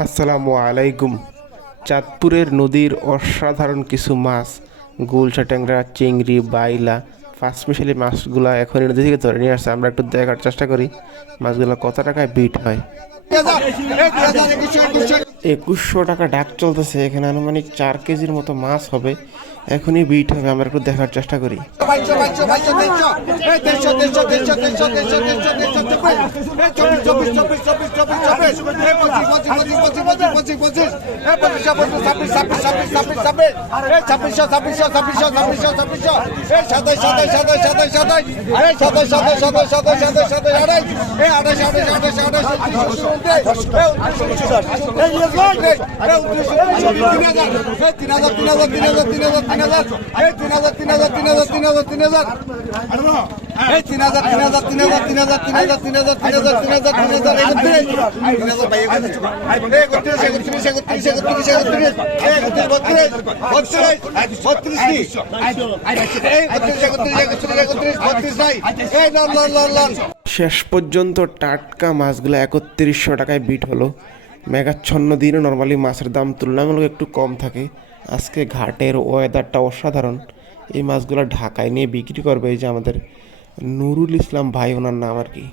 আসসালামু আলাইকুম। চাঁদপুরের নদীর অসাধারণ কিছু মাছ, গুলশা ট্যাংরা, চিংড়ি, বাইলা, পাঁচমিশালি মাছগুলা এখন নদী থেকে ধরে নিয়ে আসছে। আমরা একটু দেখার চেষ্টা করি মাছগুলো কত টাকায় বিট হয়। 2100 টাকা ডাক চলতেছে এখানে, আনুমানিক 4 কেজির মতো মাছ হবে, এখনই বিট হবে। আমরা একটু দেখার চেষ্টা করি। শেষ পর্যন্ত টাটকা মাছগুলো 3100 টাকায় বিট হলো। মেঘাচ্ছন্ন দিনে নর্মালি মাছের দাম তুলনামূলক একটু কম থাকে। আজকে ঘাটের ওয়েদারটা অসাধারণ। এই মাছগুলো ঢাকায় নিয়ে বিক্রি করবে এই যে আমাদের নুরুল ইসলাম ভাই, ওনার নাম আর কি।